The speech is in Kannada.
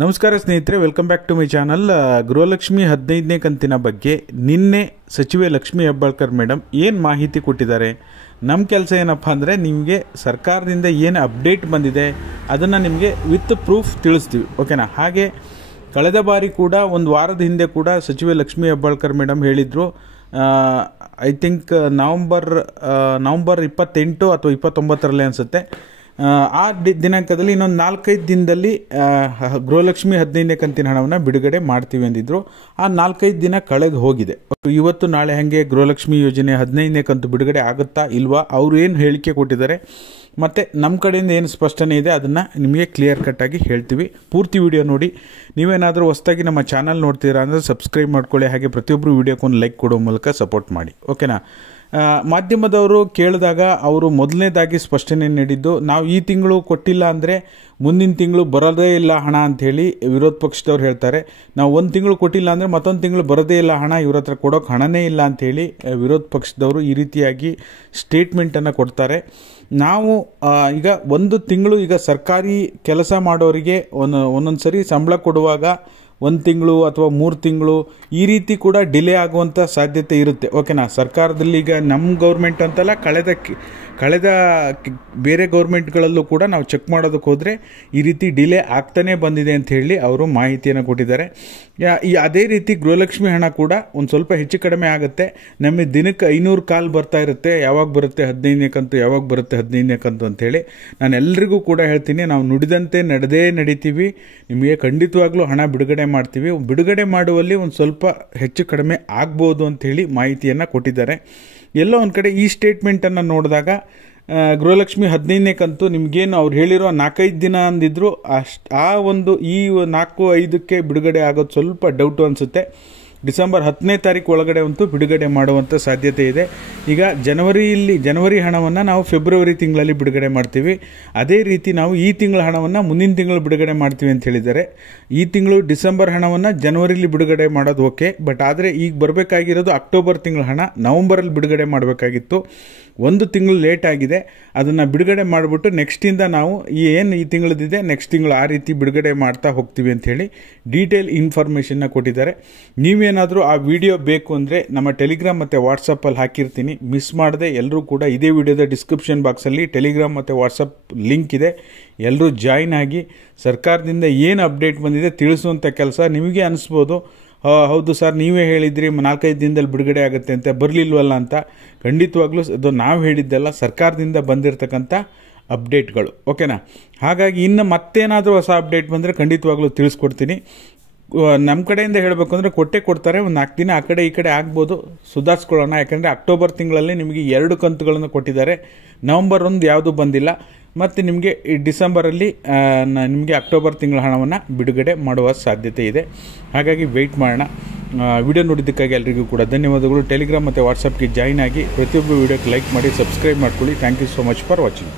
ನಮಸ್ಕಾರ ಸ್ನೇಹಿತರೆ, welcome back to my channel. Gruhalakshmi 15ನೇ ಕಂತಿನ ಬಗ್ಗೆ ನಿನ್ನೆ ಸಚಿವೆ ಲಕ್ಷ್ಮಿ ಹೆಬ್ಬಾಳ್ಕರ್ ಮೇಡಮ್ ಏನು ಮಾಹಿತಿ ಕೊಟ್ಟಿದ್ದಾರೆ. ನಮ್ಮ ಕೆಲಸ ಏನಪ್ಪ ಅಂದರೆ ನಿಮಗೆ ಸರ್ಕಾರದಿಂದ ಏನು ಅಪ್ಡೇಟ್ ಬಂದಿದೆ ಅದನ್ನು ನಿಮಗೆ ವಿತ್ ಪ್ರೂಫ್ ತಿಳಿಸ್ತೀವಿ, ಓಕೆನಾ. ಹಾಗೆ ಕಳೆದ ಬಾರಿ ಕೂಡ ಒಂದು ವಾರದ ಹಿಂದೆ ಕೂಡ ಸಚಿವೆ ಲಕ್ಷ್ಮಿ ಹೆಬ್ಬಾಳ್ಕರ್ ಮೇಡಮ್ ಹೇಳಿದರು, ಐ ಥಿಂಕ್ ನವಂಬರ್ 28 ಅಥವಾ 29ರಲ್ಲಿ ಅನಿಸುತ್ತೆ, ಆ ದಿನಾಂಕದಲ್ಲಿ ಇನ್ನೊಂದು 4-5 ದಿನದಲ್ಲಿ ಗೃಹಲಕ್ಷ್ಮಿ 15ನೇ ಕಂತಿನ ಹಣವನ್ನು ಬಿಡುಗಡೆ ಮಾಡ್ತೀವಿ ಅಂದಿದ್ರು. ಆ 4-5 ದಿನ ಕಳೆದು ಹೋಗಿದೆ. ಇವತ್ತು ನಾಳೆ ಹಾಗೆ ಗೃಹಲಕ್ಷ್ಮಿ ಯೋಜನೆ 15ನೇ ಕಂತು ಬಿಡುಗಡೆ ಆಗುತ್ತಾ ಇಲ್ವಾ, ಅವರು ಏನು ಹೇಳಿಕೆ ಕೊಟ್ಟಿದ್ದಾರೆ ಮತ್ತು ನಮ್ಮ ಕಡೆಯಿಂದ ಏನು ಸ್ಪಷ್ಟನೆ ಇದೆ ಅದನ್ನು ನಿಮಗೆ ಕ್ಲಿಯರ್ ಕಟ್ಟಾಗಿ ಹೇಳ್ತೀವಿ. ಪೂರ್ತಿ ವಿಡಿಯೋ ನೋಡಿ. ನೀವೇನಾದರೂ ಹೊಸದಾಗಿ ನಮ್ಮ ಚಾನಲ್ ನೋಡ್ತೀರಾ ಅಂದರೆ ಸಬ್ಸ್ಕ್ರೈಬ್ ಮಾಡ್ಕೊಳ್ಳಿ. ಹಾಗೆ ಪ್ರತಿಯೊಬ್ಬರು ವಿಡಿಯೋಕ್ಕೊಂದು ಲೈಕ್ ಕೊಡೋ ಮೂಲಕ ಸಪೋರ್ಟ್ ಮಾಡಿ, ಓಕೆನಾ. ಮಾಧ್ಯಮದವರು ಕೇಳಿದಾಗ ಅವರು ಮೊದಲನೇದಾಗಿ ಸ್ಪಷ್ಟನೆ ನೀಡಿದ್ದು, ನಾವು ಈ ತಿಂಗಳು ಕೊಟ್ಟಿಲ್ಲ ಅಂದರೆ ಮುಂದಿನ ತಿಂಗಳು ಬರೋದೇ ಇಲ್ಲ ಹಣ ಅಂಥೇಳಿ ವಿರೋಧ ಪಕ್ಷದವ್ರು ಹೇಳ್ತಾರೆ. ನಾವು ಒಂದು ತಿಂಗಳು ಕೊಟ್ಟಿಲ್ಲ ಅಂದರೆ ಮತ್ತೊಂದು ತಿಂಗಳು ಬರೋದೇ ಇಲ್ಲ ಹಣ, ಇವ್ರ ಹತ್ರ ಕೊಡೋಕೆ ಹಣನೇ ಇಲ್ಲ ಅಂಥೇಳಿ ವಿರೋಧ ಪಕ್ಷದವರು ಈ ರೀತಿಯಾಗಿ ಸ್ಟೇಟ್ಮೆಂಟನ್ನು ಕೊಡ್ತಾರೆ. ನಾವು ಈಗ ಒಂದು ತಿಂಗಳು, ಈಗ ಸರ್ಕಾರಿ ಕೆಲಸ ಮಾಡೋರಿಗೆ ಒಂದೊಂದು ಸರಿ ಸಂಬಳ ಕೊಡುವಾಗ 1 ತಿಂಗಳು ಅಥವಾ 3 ತಿಂಗಳು ಈ ರೀತಿ ಕೂಡ ಡಿಲೇ ಆಗುವಂಥ ಸಾಧ್ಯತೆ ಇರುತ್ತೆ, ಓಕೆನಾ. ಸರ್ಕಾರದಲ್ಲಿ ಈಗ ನಮ್ಮ ಗೌರ್ಮೆಂಟ್ ಅಂತಲ್ಲ, ಕಳೆದ ಬೇರೆ ಗೌರ್ಮೆಂಟ್ಗಳಲ್ಲೂ ಕೂಡ ನಾವು ಚೆಕ್ ಮಾಡೋದಕ್ಕೆ ಹೋದರೆ ಈ ರೀತಿ ಡಿಲೇ ಆಗ್ತಾನೇ ಬಂದಿದೆ ಅಂತ ಹೇಳಿ ಅವರು ಮಾಹಿತಿಯನ್ನು ಕೊಟ್ಟಿದ್ದಾರೆ. ಅದೇ ರೀತಿ ಗೃಹಲಕ್ಷ್ಮಿ ಹಣ ಕೂಡ ಒಂದು ಸ್ವಲ್ಪ ಹೆಚ್ಚು ಕಡಿಮೆ ಆಗುತ್ತೆ. ನಮಗೆ ದಿನಕ್ಕೆ 500 ಕಾಲ್ ಬರ್ತಾ ಇರುತ್ತೆ, ಯಾವಾಗ ಬರುತ್ತೆ 15ನೇ ಕಂತು, ಯಾವಾಗ ಬರುತ್ತೆ 15ನೇ ಕಂತು ಅಂಥೇಳಿ. ನಾನು ಎಲ್ರಿಗೂ ಕೂಡ ಹೇಳ್ತೀನಿ, ನಾವು ನುಡಿದಂತೆ ನಡೆದೇ ನಡೀತೀವಿ. ನಿಮಗೆ ಖಂಡಿತವಾಗ್ಲೂ ಹಣ ಬಿಡುಗಡೆ ಮಾಡ್ತೀವಿ. ಬಿಡುಗಡೆ ಮಾಡುವಲ್ಲಿ ಒಂದು ಸ್ವಲ್ಪ ಹೆಚ್ಚು ಕಡಿಮೆ ಆಗ್ಬೋದು ಅಂಥೇಳಿ ಮಾಹಿತಿಯನ್ನು ಕೊಟ್ಟಿದ್ದಾರೆ. ಎಲ್ಲೋ ಒಂದು ಕಡೆ ಈ ಸ್ಟೇಟ್ಮೆಂಟನ್ನು ನೋಡಿದಾಗ ಗೃಹಲಕ್ಷ್ಮಿ 15ನೇ ಕಂತು ನಿಮಗೇನು ಅವ್ರು ಹೇಳಿರೋ 4-5 ದಿನ ಅಂದಿದ್ರು, ಈ 4-5ಕ್ಕೆ ಬಿಡುಗಡೆ ಆಗೋದು ಸ್ವಲ್ಪ ಡೌಟು ಅನಿಸುತ್ತೆ. ಡಿಸೆಂಬರ್ 10ನೇ ತಾರೀಕು ಒಳಗಡೆ ಅಂತೂ ಬಿಡುಗಡೆ ಮಾಡುವಂಥ ಸಾಧ್ಯತೆ ಇದೆ. ಈಗ ಜನವರಿ ಹಣವನ್ನು ನಾವು ಫೆಬ್ರವರಿ ತಿಂಗಳಲ್ಲಿ ಬಿಡುಗಡೆ ಮಾಡ್ತೀವಿ. ಅದೇ ರೀತಿ ನಾವು ಈ ತಿಂಗಳ ಹಣವನ್ನು ಮುಂದಿನ ತಿಂಗಳು ಬಿಡುಗಡೆ ಮಾಡ್ತೀವಿ ಅಂತ ಹೇಳಿದ್ದಾರೆ. ಈ ತಿಂಗಳು ಡಿಸೆಂಬರ್ ಹಣವನ್ನು ಜನವರಿಲಿ ಬಿಡುಗಡೆ ಮಾಡೋದು ಓಕೆ, ಬಟ್ ಆದರೆ ಈಗ ಬರಬೇಕಾಗಿರೋದು ಅಕ್ಟೋಬರ್ ತಿಂಗಳ ಹಣ ನವಂಬರಲ್ಲಿ ಬಿಡುಗಡೆ ಮಾಡಬೇಕಾಗಿತ್ತು. 1 ತಿಂಗಳು ಲೇಟ್ ಆಗಿದೆ. ಅದನ್ನು ಬಿಡುಗಡೆ ಮಾಡಿಬಿಟ್ಟು ನೆಕ್ಸ್ಟಿಂದ ನಾವು ಈ ತಿಂಗಳದಿದೆ ನೆಕ್ಸ್ಟ್ ತಿಂಗಳು ಆ ರೀತಿ ಬಿಡುಗಡೆ ಮಾಡ್ತಾ ಹೋಗ್ತೀವಿ ಅಂಥೇಳಿ ಡೀಟೇಲ್ ಇನ್ಫಾರ್ಮೇಷನ್ನ ಕೊಟ್ಟಿದ್ದಾರೆ. ನೀವೇನಾದರೂ ಆ ವಿಡಿಯೋ ಬೇಕು ಅಂದರೆ ನಮ್ಮ ಟೆಲಿಗ್ರಾಮ್ ಮತ್ತು ವಾಟ್ಸಪ್ಪಲ್ಲಿ ಹಾಕಿರ್ತೀನಿ, ಮಿಸ್ ಮಾಡದೆ ಎಲ್ಲರೂ ಕೂಡ ಇದೇ ವಿಡಿಯೋದ ಡಿಸ್ಕ್ರಿಪ್ಷನ್ ಬಾಕ್ಸಲ್ಲಿ ಟೆಲಿಗ್ರಾಮ್ ಮತ್ತು ವಾಟ್ಸಪ್ ಲಿಂಕ್ ಇದೆ, ಎಲ್ಲರೂ ಜಾಯಿನ್ ಆಗಿ ಸರ್ಕಾರದಿಂದ ಏನು ಅಪ್ಡೇಟ್ ಬಂದಿದೆ ತಿಳಿಸುವಂಥ ಕೆಲಸ. ನಿಮಗೆ ಅನಿಸ್ಬೋದು, ಹೌದು ಸರ್ ನೀವೇ ಹೇಳಿದ್ರಿ 4-5 ದಿನದಲ್ಲಿ ಬಿಡುಗಡೆ ಆಗುತ್ತೆ ಅಂತ, ಬರಲಿಲ್ವಲ್ಲ ಅಂತ. ಖಂಡಿತವಾಗ್ಲೂ ಅದು ನಾವು ಹೇಳಿದ್ದೆಲ್ಲ, ಸರ್ಕಾರದಿಂದ ಬಂದಿರತಕ್ಕಂಥ ಅಪ್ಡೇಟ್ಗಳು, ಓಕೆನಾ. ಹಾಗಾಗಿ ಇನ್ನು ಮತ್ತೇನಾದರೂ ಹೊಸ ಅಪ್ಡೇಟ್ ಬಂದರೆ ಖಂಡಿತವಾಗ್ಲೂ ತಿಳಿಸ್ಕೊಡ್ತೀನಿ. ನಮ್ಮ ಕಡೆಯಿಂದ ಹೇಳಬೇಕು ಅಂದರೆ ಕೊಡ್ತಾರೆ. ಒಂದು 4 ದಿನ ಆ ಕಡೆ ಈ ಕಡೆ ಆಗ್ಬೋದು, ಸುಧಾರಿಸ್ಕೊಳ್ಳೋಣ. ಯಾಕಂದರೆ ಅಕ್ಟೋಬರ್ ತಿಂಗಳಲ್ಲಿ ನಿಮಗೆ 2 ಕಂತುಗಳನ್ನು ಕೊಟ್ಟಿದ್ದಾರೆ. ನವಂಬರ್ 1 ಯಾವುದೂ ಬಂದಿಲ್ಲ. ಮತ್ತು ನಿಮಗೆ ಈ ಡಿಸೆಂಬರಲ್ಲಿ ನಿಮಗೆ ಅಕ್ಟೋಬರ್ ತಿಂಗಳ ಹಣವನ್ನು ಬಿಡುಗಡೆ ಮಾಡುವ ಸಾಧ್ಯತೆ ಇದೆ. ಹಾಗಾಗಿ ವೆಯ್ಟ್ ಮಾಡೋಣ. ವಿಡಿಯೋ ನೋಡಿದ್ದಕ್ಕಾಗಿ ಎಲ್ಲರಿಗೂ ಕೂಡ ಧನ್ಯವಾದಗಳು. ಟೆಲಿಗ್ರಾಮ್ ಮತ್ತು ವಾಟ್ಸಪ್ಗೆ ಜಾಯಿನ್ ಆಗಿ ಪ್ರತಿಯೊಬ್ಬರು ವಿಡಿಯೋಕ್ಕೆ ಲೈಕ್ ಮಾಡಿ, ಸಬ್ಸ್ಕ್ರೈಬ್ ಮಾಡ್ಕೊಳ್ಳಿ. Thank you so much for watching.